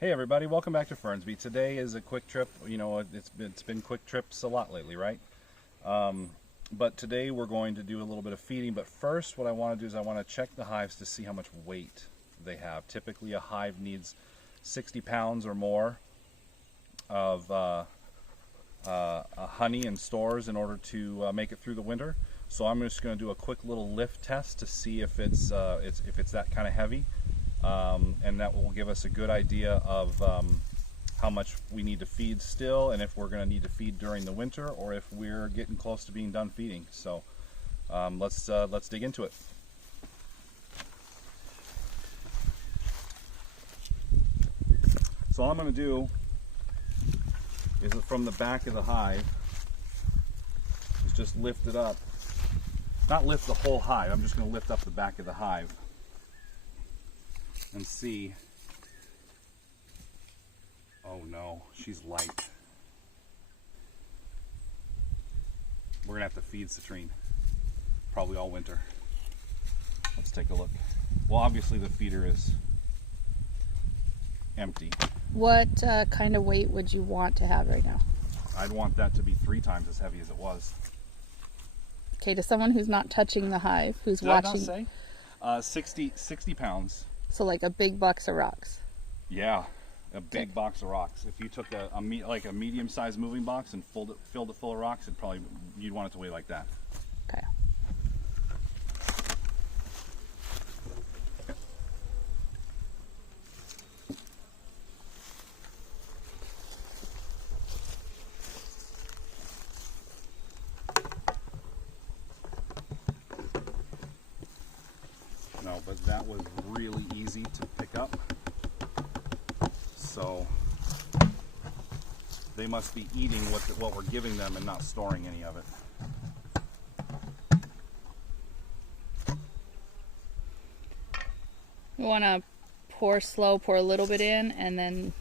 Hey everybody, welcome back to Fernsby. Today is a quick trip. You know, it's been quick trips a lot lately, right? But today we're going to do a little bit of feeding. But first, what I want to do is I want to check the hives to see how much weight they have. Typically, a hive needs 60 pounds or more of honey and stores in order to make it through the winter. So I'm just going to do a quick little lift test to see if it's that kind of heavy. And that will give us a good idea of how much we need to feed still, and if we're going to need to feed during the winter, or if we're getting close to being done feeding. So let's dig into it. So all I'm going to do is from the back of the hive is just lift it up. Not lift the whole hive. I'm just going to lift up the back of the hive and see. Oh no, she's light. We're gonna have to feed Citrine probably all winter. Let's take a look. Well, obviously the feeder is empty. What kind of weight would you want to have right now? I'd want that to be 3 times as heavy as it was. Okay, to someone who's not touching the hive, who's Did watching. I not say? 60 pounds. So like a big box of rocks. Yeah, a big box of rocks. If you took a medium-sized moving box and filled it full of rocks, you'd want it to weigh like that. Okay. No, but that was really easy to pick up. So they must be eating what we're giving them and not storing any of it. You want to pour a little bit in, and then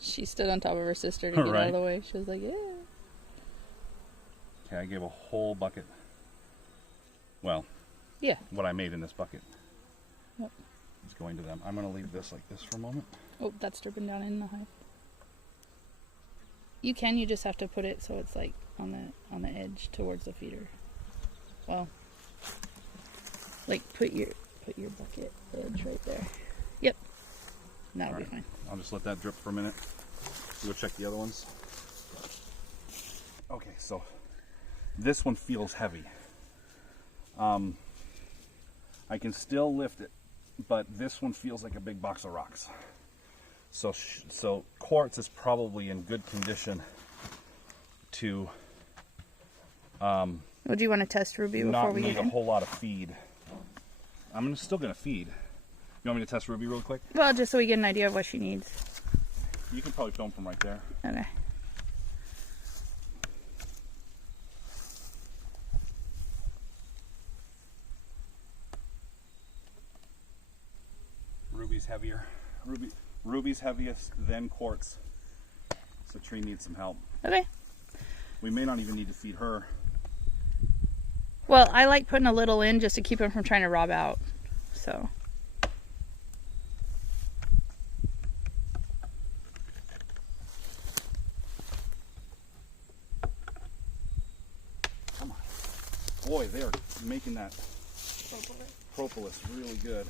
she stood on top of her sister to get out of the way. She was like, yeah. Okay, I gave a whole bucket. Well, Yeah. what I made in this bucket. Yep. Is going to them. I'm going to leave this like this for a moment. Oh, that's dripping down in the hive. You just have to put it so it's like on the edge towards the feeder. Well, like put your bucket edge right there. Yep. That'll be fine. I'll just let that drip for a minute. Go check the other ones. Okay, so this one feels heavy. I can still lift it, but this one feels like a big box of rocks. So quartz is probably in good condition to Would you want to test Ruby before not we need get a in? whole lot of feed. I'm still going to feed. You want me to test Ruby real quick? Well, just so we get an idea of what she needs. You can probably film from right there. Okay. Ruby's heavier. Ruby's heaviest, then quartz. Citrine needs some help. Okay. We may not even need to feed her. Well, I like putting a little in just to keep him from trying to rob out. So. Come on. Boy, they are making that propolis really good.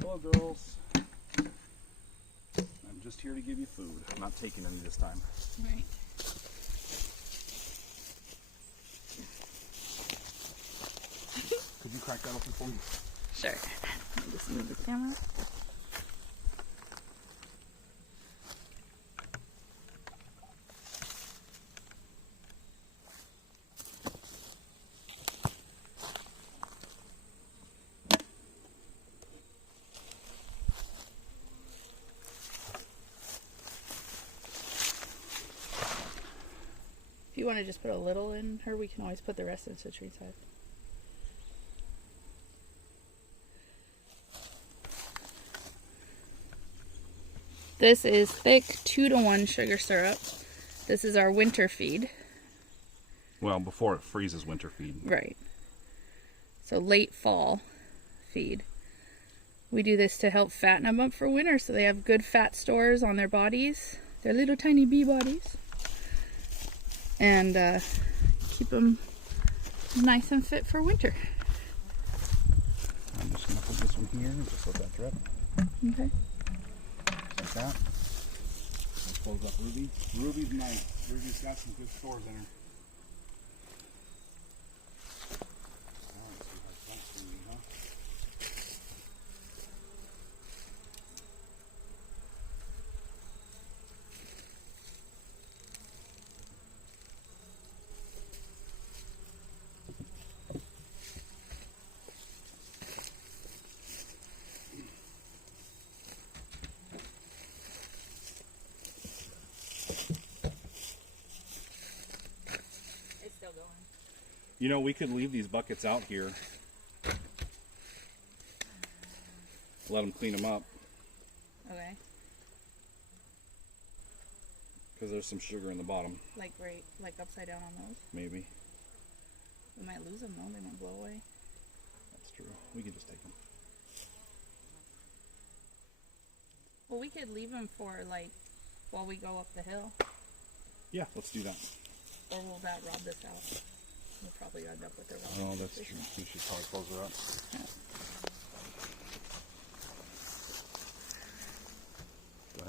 Hello, girls. I'm just here to give you food. I'm not taking any this time. Right. Could you crack that open for me? Sure. Let me just move the camera. If you want to just put a little in her, we can always put the rest in citrine side. This is thick 2-to-1 sugar syrup. This is our winter feed. Well, before it freezes, winter feed. Right. So late fall feed. We do this to help fatten them up for winter so they have good fat stores on their bodies. Their little tiny bee bodies. And keep them nice and fit for winter. I'm just going to put this one here and just let that drip. Okay. Like that. Let's close up Ruby. Ruby's nice. Ruby's got some good stores in her. You know, we could leave these buckets out here. Let them clean them up. Okay. Because there's some sugar in the bottom. Like right, like upside down on those? Maybe. We might lose them though, they might blow away. That's true. We can just take them. Well, we could leave them for like, while we go up the hill. Yeah, let's do that. Or will that rob this out? We'll probably end up with the wrong. Oh, that's true. We should probably close it up. Yeah. Go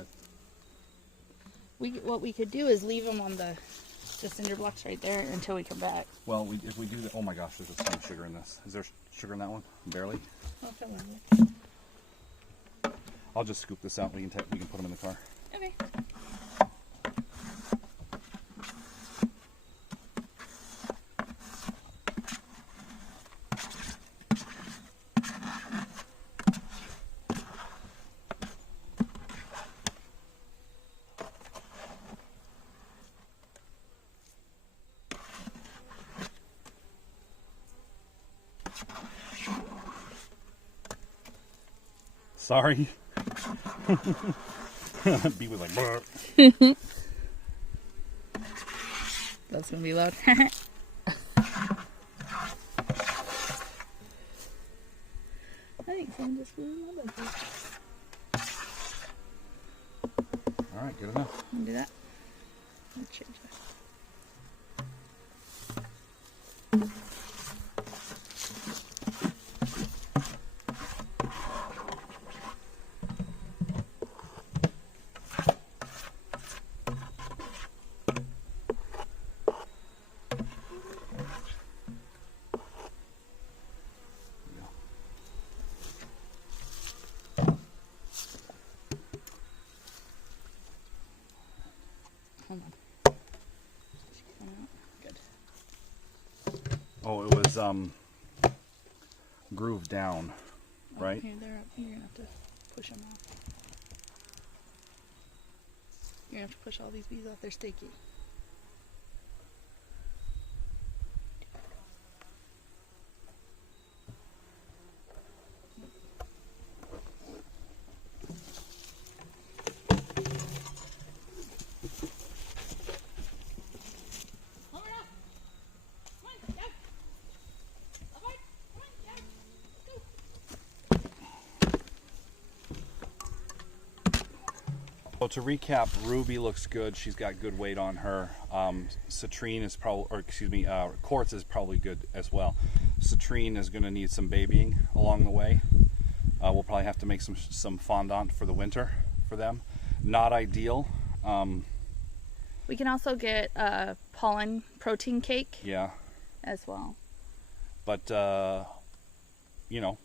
ahead. What we could do is leave them on the cinder blocks right there until we come back. Well, if we do that, oh my gosh, there's a ton of sugar in this. Is there sugar in that one? Barely. I'll fill in. I'll just scoop this out. We can put them in the car. Okay. Sorry. Bee was like, brr. That's gonna be loud. I think someone just blew my bucket. All right, good enough. Can do that. Let's change that. Hold on. Good. Oh, it was grooved down, right? Here, they're up. You're gonna have to push them off. You're gonna have to push all these bees off. They're sticky. So to recap, Ruby looks good. She's got good weight on her. Citrine is probably, or excuse me, Quartz is probably good as well. Citrine is going to need some babying along the way. We'll probably have to make some fondant for the winter for them. Not ideal. We can also get pollen protein cake. Yeah. As well. But you know,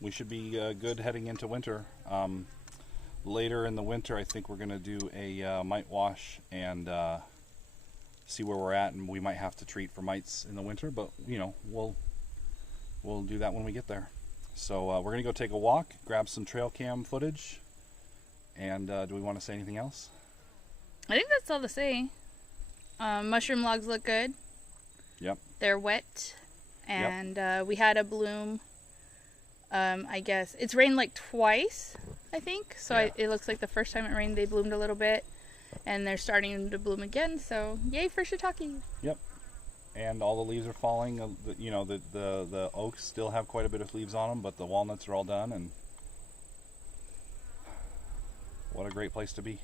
we should be good heading into winter. Later in the winter, I think we're going to do a mite wash and see where we're at, and we might have to treat for mites in the winter, but you know, we'll do that when we get there. So we're going to go take a walk, grab some trail cam footage, and do we want to say anything else? I think that's all to say. Mushroom logs look good. Yep. They're wet, and we had a bloom. I guess it's rained like twice, I think. So Yeah. it looks like the first time it rained, they bloomed a little bit, and they're starting to bloom again. So yay for shiitake! Yep. And all the leaves are falling. You know, the oaks still have quite a bit of leaves on them, but the walnuts are all done. And what a great place to be.